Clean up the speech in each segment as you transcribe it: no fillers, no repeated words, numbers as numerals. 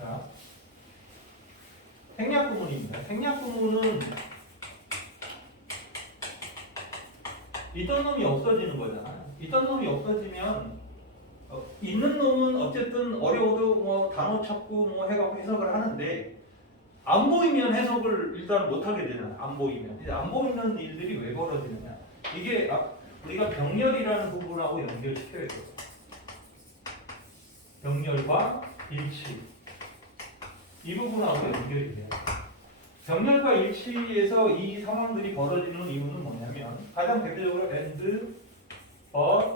자, 생략 구문입니다. 생략 구문은 있던 놈이 없어지는 거잖아. 있던 놈이 없어지면 있는 놈은 어쨌든 어려워도 뭐 단어 찾고 뭐 해갖고 해석을 하는데 안 보이면 해석을 일단 못 하게 되잖아. 안 보이면. 이제 안 보이는 일들이 왜 벌어지느냐? 이게 우리가 병렬이라는 부분하고 연결시켜야 돼요. 병렬과 일치. 이 부분하고 연결이 돼요. 병렬과 일치에서 이 상황들이 벌어지는 이유는 뭐냐면 가장 대표적으로 and, but,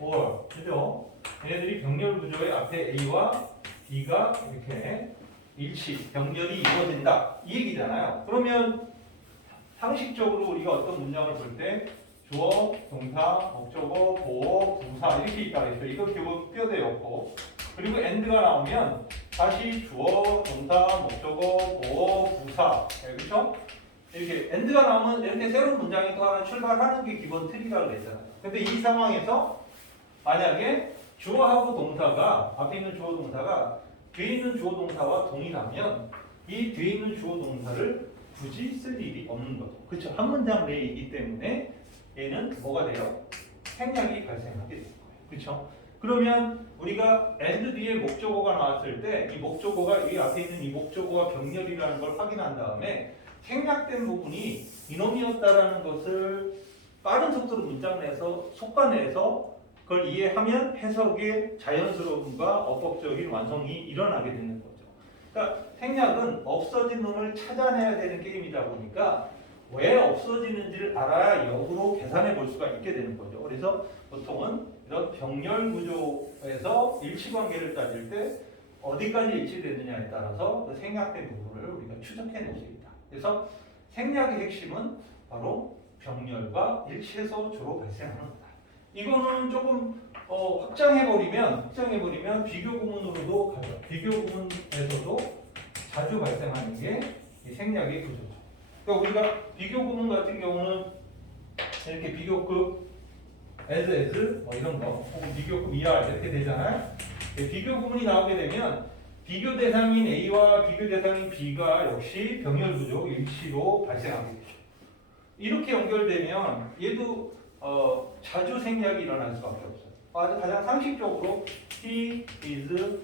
or 그죠? 얘네들이 병렬 구조의 앞에 A와 B가 이렇게 일치, 병렬이 이루어진다 이 얘기잖아요. 그러면 상식적으로 우리가 어떤 문장을 볼 때 주어, 동사, 목적어, 보어, 부사 이렇게 있다 그랬죠. 이거 기본 뼈대였고 그리고 and가 나오면 다시 주어, 동사, 목적어, 보어, 부사 그렇죠? 이렇게 and가 나오면 이렇게 새로운 문장이 또 하나 출발하는 게 기본 틀이라고 그랬잖아요. 근데 이 상황에서 만약에 주어하고 동사가 앞에 있는 주어 동사가 뒤에 있는 주어 동사와 동일하면 이 뒤에 있는 주어 동사를 굳이 쓸 일이 없는 거죠. 그렇죠? 한 문장 내이기 때문에 얘는 뭐가 돼요? 생략이 발생하게 되는 거예요. 그렇죠? 그러면 우리가 and 뒤에 목적어가 나왔을 때 이 목적어가 이 앞에 있는 이 목적어가 병렬이라는 걸 확인한 다음에 생략된 부분이 이놈이었다라는 것을 빠른 속도로 문장 내에서 속아내서 그걸 이해하면 해석의 자연스러움과 어법적인 완성이 일어나게 되는 거죠. 그러니까 생략은 없어진 놈을 찾아내야 되는 게임이다 보니까 왜 없어지는지를 알아야 역으로 계산해 볼 수가 있게 되는 거죠. 그래서 보통은 이런 병렬 구조에서 일치관계를 따질 때 어디까지 일치되느냐에 따라서 그 생략된 부분을 우리가 추적해낼 수 있다. 그래서 생략의 핵심은 바로 병렬과 일치해서 주로 발생하는 거다. 이거는 조금 확장해버리면 비교 구문으로도 가죠. 비교 구문에서도 자주 발생하는 게 이 생략의 구조죠. 그러니까 우리가 비교 구문 같은 경우는 이렇게 비교급 as 뭐 이런 거 혹은 비교급 이하 이렇게 되잖아요. 비교 구문이 나오게 되면 비교 대상인 A와 비교 대상인 B가 역시 병렬 구조 일치로 발생하게 되죠. 이렇게 연결되면 얘도 자주 생략이 일어날 수밖에 없어요. 가장 상식적으로 he is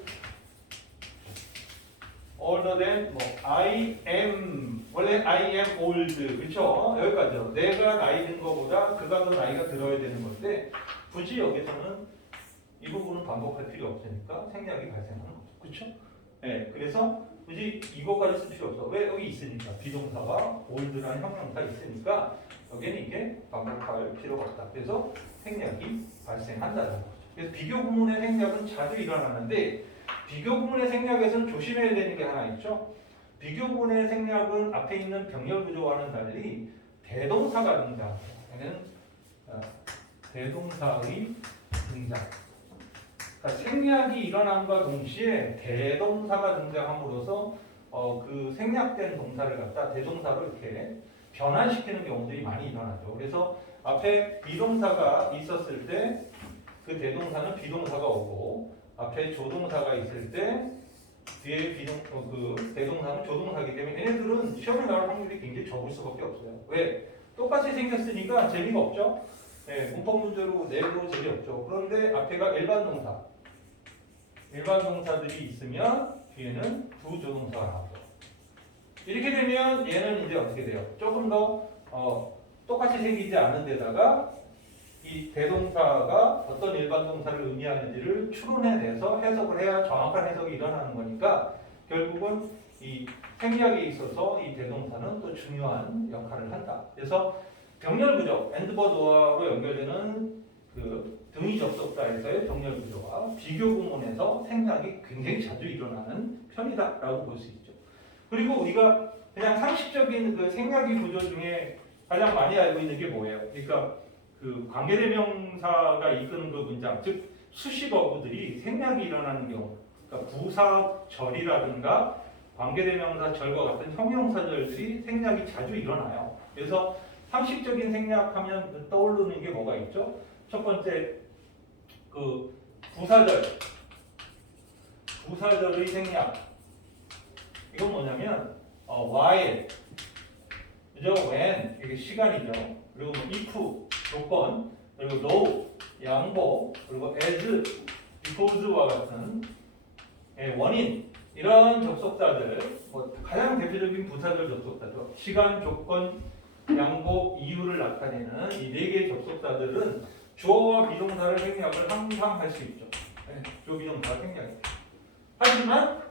older than 뭐 I am 원래 I am old 그렇죠? 여기까지요. 내가 나이 든 거보다 그가 더 나이가 들어야 되는 건데 굳이 여기서는 이 부분은 반복할 필요 없으니까 생략이 발생하는 거죠. 그렇죠? 네, 그래서 굳이 이거까지 쓸 필요 없어. 왜 여기 있으니까 비동사가 ol드라는 형용사가 있으니까 여기는 이게 반복할 필요가 없다. 그래서 생략이 발생한다는 거죠. 그래서 비교 구문의 생략은 자주 일어나는데 비교 구문의 생략에서는 조심해야 되는 게 하나 있죠. 비교 구문의 생략은 앞에 있는 병렬 구조와는 달리 대동사가 등장해요. 얘는 대동사의 등장. 그러니까 생략이 일어남과 동시에 대동사가 등장함으로써 그 생략된 동사를 갖다 대동사로 이렇게 변환시키는 경우들이 많이 일어나죠. 그래서 앞에 비동사가 있었을 때 그 대동사는 비동사가 오고 앞에 조동사가 있을 때 뒤에 그 대동사는 조동사이기 때문에 얘네들은 시험에 나올 확률이 굉장히 적을 수밖에 없어요. 왜? 똑같이 생겼으니까 재미가 없죠. 네, 문법 문제로 내도 재미없죠. 그런데 앞에가 일반 동사들이 있으면 뒤에는 두 조동사가 나오죠. 이렇게 되면 얘는 이제 어떻게 돼요? 조금 더 똑같이 생기지 않은 데다가 이 대동사가 어떤 일반 동사를 의미하는지를 추론해내서 해석을 해야 정확한 해석이 일어나는 거니까 결국은 이 생략에 있어서 이 대동사는 또 중요한 역할을 한다. 그래서 병렬 구조, and, but, or로 연결되는 그 등위 접속사에서의 병렬 구조와 비교 구문에서 생략이 굉장히 자주 일어나는 편이다라고 볼 수 있죠. 그리고 우리가 그냥 상식적인 그 생략의 구조 중에 가장 많이 알고 있는 게 뭐예요? 그러니까 그 관계대명사가 이끄는 그 문장, 즉 수식어구들이 생략이 일어나는 경우, 그러니까 부사절이라든가 관계대명사절과 같은 형용사절들이 생략이 자주 일어나요. 그래서 상식적인 생략하면 떠오르는 게 뭐가 있죠? 첫 번째 그 부사절 부사절의 생략. 이건 뭐냐면 while, 그죠? when 이게 시간이죠. 그리고 뭐 if 조건, 그리고 though 양보, 그리고 as, because와 같은 원인 이런 접속사들, 뭐 가장 대표적인 부사절 접속사죠. 시간, 조건, 양보, 이유를 나타내는 이 네 개의 접속사들은 주어와 비동사를 생략을 항상 할 수 있죠. 주어 비동사 생략이에요. 하지만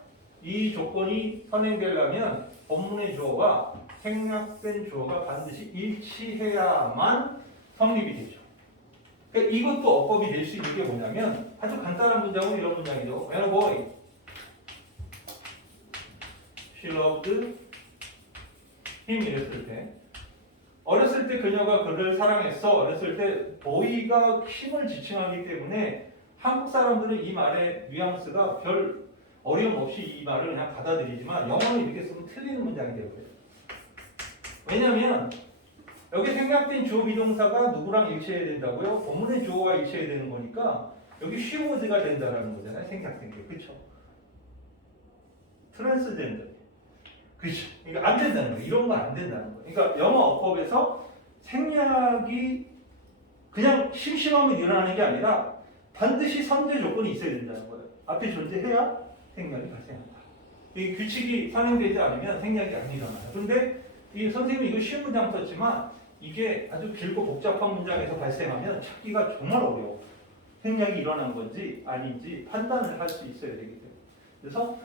이 조건이 선행되려면 본문의 주어와 생략된 주어가 반드시 일치해야만 성립이 되죠. 그러니까 이것도 어법이 될 수 있는 게 뭐냐면 아주 간단한 문장은 이런 문장이죠. When a boy she loved him 이랬을 때 어렸을 때 그녀가 그를 사랑했어. 어렸을 때 boy가 힘을 지칭하기 때문에 한국 사람들은 이 말의 뉘앙스가 별 어려움 없이 이 말을 그냥 받아들이지만 영어는 이렇게 쓰면 틀리는 문장이 되고요. 왜냐하면 여기 생략된 주어 비동사가 누구랑 일치해야 된다고요? 본문의 주어와 일치해야 되는 거니까 여기 쉬워즈가 된다라는 거잖아요. 생략된 게. 그렇죠? 트랜스젠더. 그렇죠. 그러니까 안 된다는 거예요. 이런 거 안 된다는 거예요. 그러니까 영어 어법에서 생략이 그냥 심심하면 일어나는 게 아니라 반드시 선제 조건이 있어야 된다는 거예요. 앞에 존재해야 생략이 발생한다. 이 규칙이 선행되지 않으면 생략이 안 일어나요. 그런데 이 선생님이 이거 쉬운 문장 썼지만 이게 아주 길고 복잡한 문장에서 발생하면 찾기가 정말 어려워. 생략이 일어난 건지 아닌지 판단을 할 수 있어야 되기 때문에. 그래서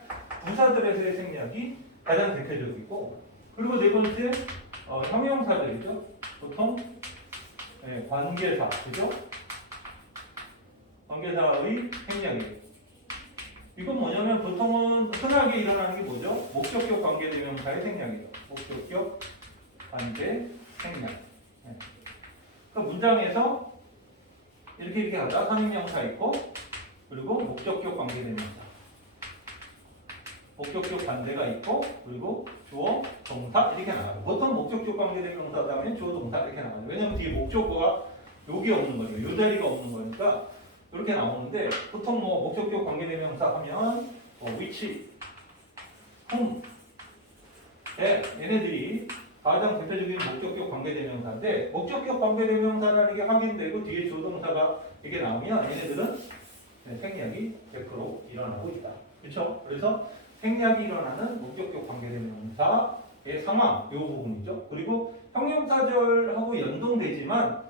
부사들에서의 생략이 가장 대표적이고, 그리고 네 번째 형용사들이죠. 보통 관계사, 그죠? 관계사의 생략이에요. 이건 뭐냐면 보통은 흔하게 일어나는 게 뭐죠? 목적격 관계대명사의 생략이죠. 목적격 관계 생략. 그 문장에서 이렇게 하다 선임명사 있고, 그리고 목적격 관계대명사, 목적격 관계가 있고, 그리고 주어, 동사 이렇게 나와요. 보통 목적격 관계대명사 다음에 주어, 동사 이렇게 나와요. 왜냐면 뒤에 목적어가 여기 없는 거예요. 요 자리가 없는 거니까 이렇게 나오는데, 보통 뭐 목적격 관계대명사 하면 which, whom, 얘네들이 가장 대표적인 목적격 관계대명사인데, 목적격 관계대명사라는 게 확인되고 뒤에 조동사가 이게 나오면 얘네들은 생략이 100% 일어나고 있다. 그렇죠? 그래서 생략이 일어나는 목적격 관계대명사의 상황, 이 부분이죠. 그리고 형용사절하고 연동되지만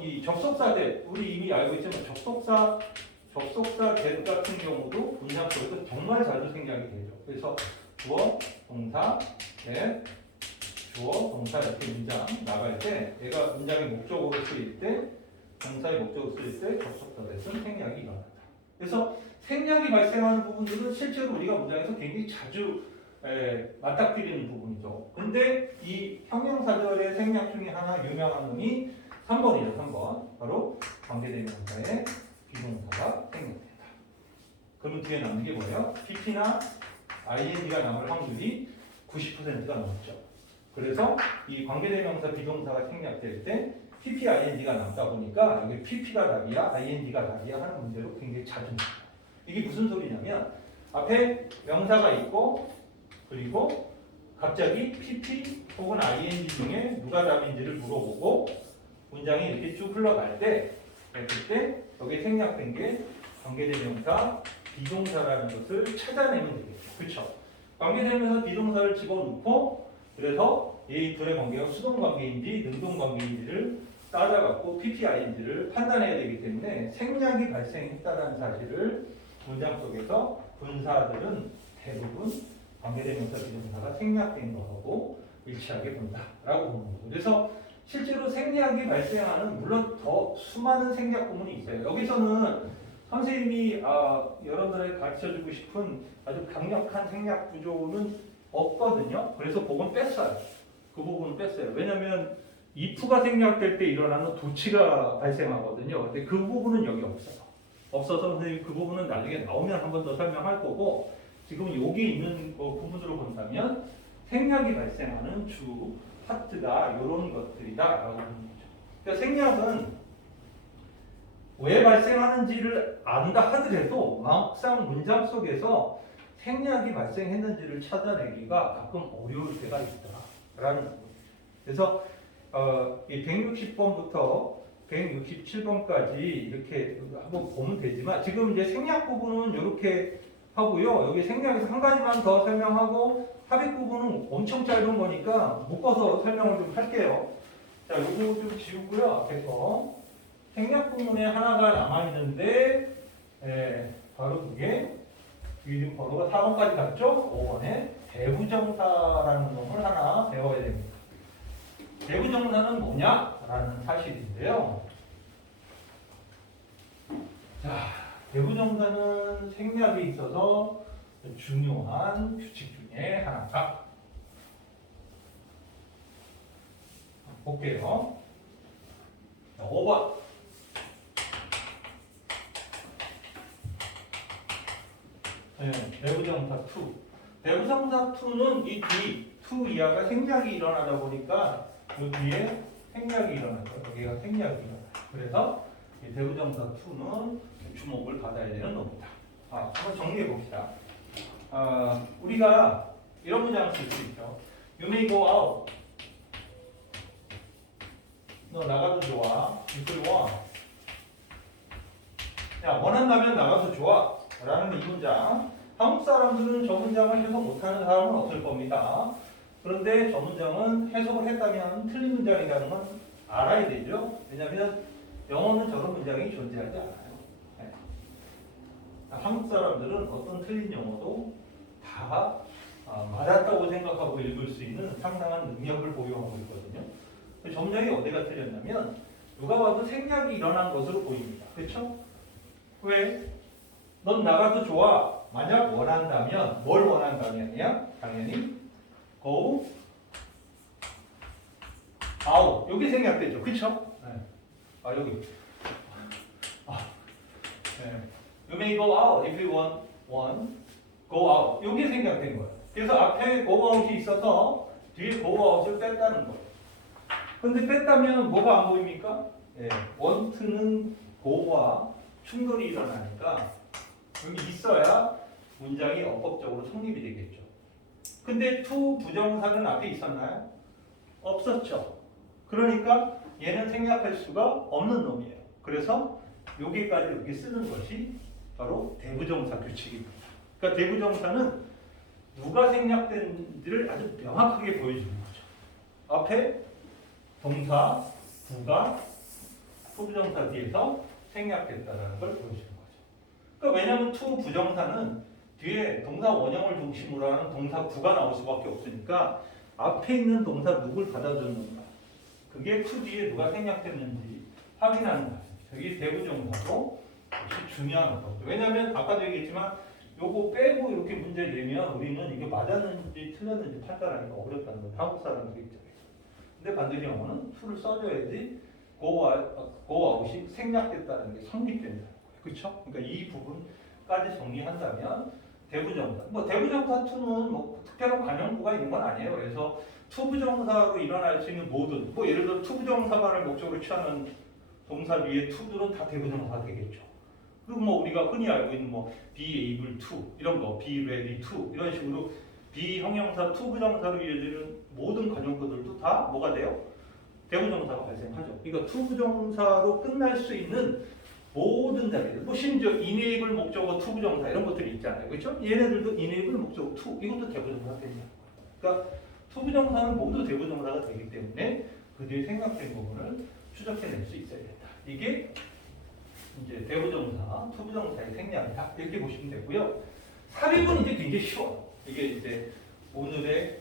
이 접속사들, 우리 이미 알고 있지만 접속사들 같은 경우도 문장 속에서 정말 자주 생략이 되죠. 그래서 주어, 동사, 주어, 동사 이렇게 문장 나갈 때, 얘가 문장의 목적으로 쓰일 때, 동사의 목적으로 쓰일 때 접속사들은 생략이 일어난다. 그래서 생략이 발생하는 부분들은 실제로 우리가 문장에서 굉장히 자주 맞닥뜨리는 부분이죠. 근데 이 형용사절의 생략 중에 하나 유명한 놈이 3번이죠. 3번. 바로 관계대명사의 비동사가 생략된다. 그러면 뒤에 남는 게 뭐예요? PP나 ING가 남을 확률이 90%가 넘죠. 그래서 이 관계대명사 비동사가 생략될 때 PP, ING가 남다 보니까 여기 PP가 답이야, ING가 답이야 하는 문제로 굉장히 자주 나와요. 이게 무슨 소리냐면 앞에 명사가 있고, 그리고 갑자기 PP 혹은 ING 중에 누가 답인지를 물어보고 문장이 이렇게 쭉 흘러갈 때, 그때 여기 생략된 게 관계대명사 비동사라는 것을 찾아내면 되겠죠. 그렇죠? 관계대명사 비동사를 집어넣고, 그래서 이 둘의 관계가 수동 관계인지 능동 관계인지를 따져갖고 PPING를 판단해야 되기 때문에 생략이 발생했다는 사실을 문장 속에서 분사들은 대부분 관계대명사 비동사가 생략된 것하고 일치하게 본다라고 보는 거죠. 그래서 실제로 생략이 발생하는, 물론 더 수많은 생략 구문이 있어요. 여기서는 선생님이 여러분들에게 가르쳐주고 싶은 아주 강력한 생략 구조는 없거든요. 그래서 그건 뺐어요. 그 부분은 뺐어요. 왜냐하면 if가 생략될 때 일어나는 도치가 발생하거든요. 근데 그 부분은 여기 없어요. 없어서 선생님 그 부분은 나중에 나오면 한 번 더 설명할 거고, 지금 여기 있는 부분으로 본다면 생략이 발생하는 주 파트가 이런 것들이다라고 보는 거죠. 그러니까 생략은 왜 발생하는지를 안다 하더라도 막상 문장 속에서 생략이 발생했는지를 찾아내기가 가끔 어려울 때가 있다라는 거예요. 그래서 이 160번부터 167번까지 이렇게 한번 보면 되지만 지금 이제 생략 부분은 이렇게 하고요. 여기 생략에서 한 가지만 더 설명하고 합의 부분은 엄청 짧은 거니까 묶어서 설명을 좀 할게요. 자, 요거 좀 지우고요. 앞에 거. 생략 부분에 하나가 남아있는데, 바로 그게, 이게 지금 번호가 4번까지 갔죠? 5번에 대부정사라는 놈을 하나 배워야 됩니다. 대부정사는 뭐냐라는 사실인데요. 자, 대부정사는 생략에 있어서 중요한 규칙 중에 하나다. 볼게요. 자, 5번. 대부정사 2. 대부정사 2는 이 뒤, 2 이하가 생략이 일어나다 보니까 이 뒤에 생략이 일어나죠. 여기가 생략이 일어나요. 그래서 이 대부정사 2는 주목을 받아야 되는 놈이다. 한번 정리해 봅시다. 우리가 이런 문장을 쓸 수 있죠. You may go out. 너 나가도 좋아. You could want. 야, 원한다면 나가도 좋아. 라는 이 문장. 한국 사람들은 저 문장을 해석 못하는 사람은 없을 겁니다. 그런데 저 문장은 해석을 했다면 틀린 문장이라는 건 알아야 되죠. 왜냐하면 영어는 저런 문장이 존재하지 않아요. 네. 한국 사람들은 어떤 틀린 영어도 다 맞았다고 생각하고 읽을 수 있는 상당한 능력을 보유하고 있거든요. 저 문장이 어디가 틀렸냐면 누가 봐도 생략이 일어난 것으로 보입니다. 그렇죠? 왜? 넌 나가도 좋아. 만약 원한다면 뭘 원한다면이야? 당연히 go out. 여기 생략되죠. 그렇죠? 네. 여기. 네. You may go out if you want. Go out. 여기 생략된 거예요. 그래서 앞에 go out이 있어서 뒤에 go out을 뺐다는 거예요. 근데 뺐다면 뭐가 안 보입니까? want는 go와 충돌이 일어나니까 여기 있어야 문장이 어법적으로 성립이 되겠죠. 근데 to 부정사는 앞에 있었나요? 없었죠. 그러니까 얘는 생략할 수가 없는 놈이에요. 그래서 여기까지 이렇게 쓰는 것이 바로 대부정사 규칙입니다. 그러니까 대부정사는 누가 생략된지를 아주 명확하게 보여주는 거죠. 앞에 동사, 부가 소부정사 뒤에서 생략됐다는 걸 보여주는 거죠. 그러니까 왜냐하면 to 부정사는 뒤에 동사 원형을 중심으로 하는 동사 구가 나올 수밖에 없으니까 앞에 있는 동사 누굴 받아줬는가, 그게 to 뒤에 누가 생략됐는지 확인하는 것입니다. 이게 대부정사로 역시 중요한 거죠. 왜냐하면 아까도 얘기했지만 요거 빼고 이렇게 문제 내면 우리는 이게 맞았는지 틀렸는지 판단하기가 어렵다는 거예요. 한국 사람들 입장에서. 근데 반드시 영어는 to를 써줘야지 go out이 생략됐다는 게 성립된다는 거예요. 그렇죠? 그러니까 이 부분까지 정리한다면 대부정사. 대부정사 to는 특별한 관용구가 있는 건 아니에요. 그래서 투부정사로 일어날 수 있는 모든, 예를 들어 투부정사만을 목적으로 취하는 동사 뒤에 to들은 다 대부정사가 되겠죠. 그리고 우리가 흔히 알고 있는 be able to 이런 거, be ready to 이런 식으로 비형용사 투부정사로 이어지는 모든 관용구들도 다 뭐가 돼요? 대부정사가 발생하죠. 그러니까 투부정사로 끝날 수 있는 모든 자리들, 심지어 enable 목적어 투부정사 이런 것들이 있잖아요. 그렇죠? 얘네들도 enable 목적어 to 이것도 대부정사가 되냐. 그러니까 투부정사는 모두 대부정사가 되기 때문에 그 뒤에 생략된 부분을 추적해낼 수 있어야 된다. 이게 이제 대부정사, 투부정사의 생략이다. 이렇게 보시면 되고요. 삽입은 이제 굉장히 쉬워요. 이게 이제 오늘의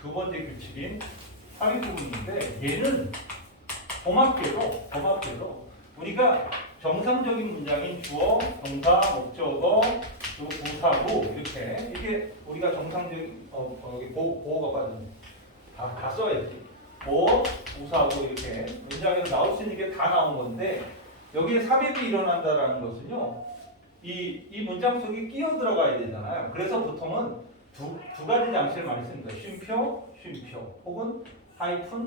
두 번째 규칙인 삽입 부분인데 얘는 고맙게도 우리가 정상적인 문장인 주어, 동사, 목적어, 그리고 부사고 이렇게 이게 우리가 정상적인 보호가 받은 다 써야지. 보호, 부사고 이렇게 문장에서 나올 수 있는 게 다 나온 건데 여기에 삽입이 일어난다라는 것은요. 이 문장 속에 끼어 들어가야 되잖아요. 그래서 보통은 두 가지 장치를 많이 씁니다. 쉼표, 혹은 하이픈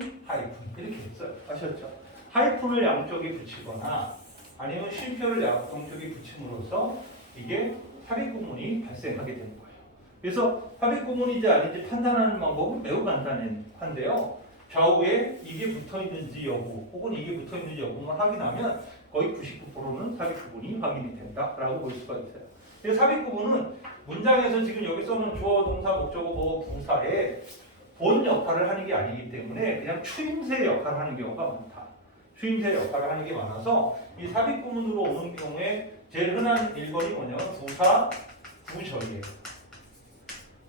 이렇게 했어요. 아셨죠? 하이픈을 양쪽에 붙이거나 아니면 쉼표를 약동적에 붙임으로써 이게 삽입 구문이 발생하게 되는 거예요. 그래서 삽입 구문인지 아닌지 판단하는 방법은 매우 간단한데요. 좌우에 이게 붙어 있는지 여부 혹은 이게 붙어 있는지 여부만 확인하면 거의 99%는 삽입 구문이 확인이 된다라고 볼 수가 있어요. 그래서 삽입 구문은 문장에서 지금 여기 써놓은 주어, 동사, 목적어, 보어, 부사의 본 역할을 하는 게 아니기 때문에 그냥 추임새 역할을 하는 경우가 많다. 추임새 역할을 하는 게 많아서 이 삽입 구문으로 오는 경우에 제일 흔한 1번이 뭐냐면 부사, 부절이에요.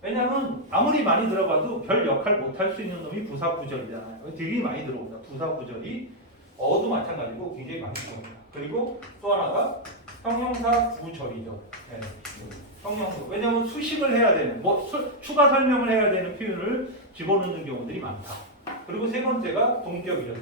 왜냐하면 아무리 많이 들어가도 별 역할 못할 수 있는 놈이 부사, 부절이잖아요. 되게 많이 들어옵니다. 부사, 부절이 어도 마찬가지고 굉장히 많이 들어옵니다. 그리고 또 하나가 형용사, 부절이죠. 네. 형용사. 왜냐하면 수식을 해야 되는, 추가 설명을 해야 되는 표현을 집어넣는 경우들이 많다. 그리고 세 번째가 동격이죠.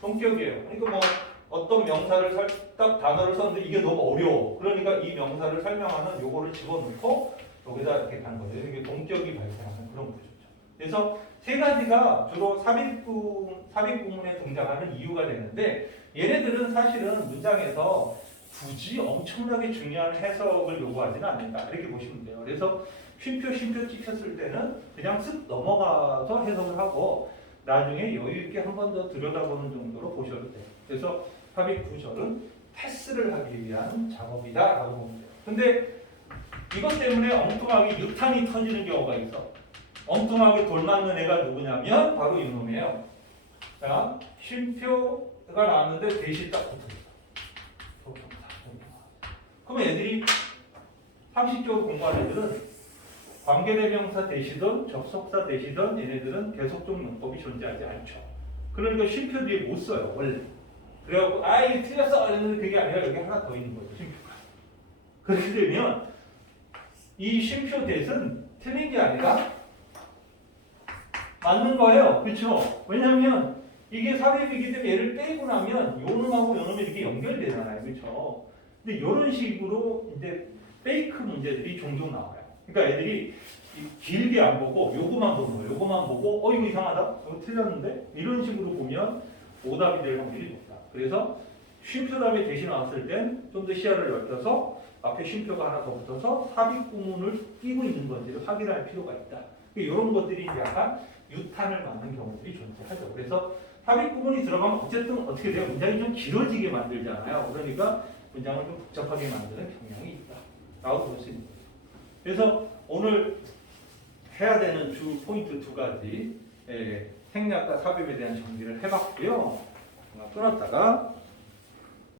동격이에요. 그러니까 뭐 어떤 명사를 딱 단어를 썼는데 이게 너무 어려워. 그러니까 이 명사를 설명하는 요거를 집어넣고 여기다 이렇게 가는 거죠. 이게 동격이 발생하는 그런 구조죠. 그래서 세 가지가 주로 삽입 구문에 등장하는 이유가 되는데 얘네들은 사실은 문장에서 굳이 엄청나게 중요한 해석을 요구하지는 않는다. 이렇게 보시면 돼요. 그래서 쉼표 찍혔을 때는 그냥 쓱 넘어가서 해석을 하고 나중에 여유 있게 한 번 더 들여다보는 정도로 보셔도 돼요. 그래서 삽입 구절은 패스를 하기 위한 작업이다라고 보면 돼요. 근데 이것 때문에 엉뚱하게 유탄이 터지는 경우가 있어. 엉뚱하게 돌맞는 애가 누구냐면 바로 이놈이에요. 자, 쉼표가 나왔는데 대시 딱 붙어있어. 그러면 애들이 상식적으로 공부하는 애들은 관계대명사 대시든 접속사 대시든 얘네들은 계속적 용법이 존재하지 않죠. 그러니까 쉼표 뒤에 못 써요 원래. 그래갖고 이거 틀렸어 이랬는데 그게 아니라 여기 하나 더 있는 거죠 쉼표가. 그렇게 되면 이 쉼표 대는 틀린 게 아니라 맞는 거예요. 그렇죠? 왜냐하면 이게 삽입이기 때문에 얘를 빼고 나면 요놈하고 요놈이 이렇게 연결되잖아요. 그렇죠? 근데 이런 식으로 이제 페이크 문제들이 종종 나와요. 그러니까 애들이 길게 안 보고 요거만 보는 거예요. 요거만 보고 이거 이상하다? 이거 틀렸는데? 이런 식으로 보면 오답이 될 확률이 높다. 그래서 쉼표 답이 대신 나왔을 땐 좀 더 시야를 넓혀서 앞에 쉼표가 하나 더 붙어서 삽입 구문을 띄고 있는 건지를 확인할 필요가 있다. 이런 것들이 약간 유탄을 맞는 경우들이 존재하죠. 그래서 삽입 구문이 들어가면 어쨌든 어떻게 돼요? 문장이 좀 길어지게 만들잖아요. 그러니까 문장을 좀 복잡하게 만드는 경향이 있다. 라고 볼 수 있는 거죠. 그래서 오늘 해야 되는 주 포인트 두 가지 생략과 삽입에 대한 정리를 해봤고요. 끊었다가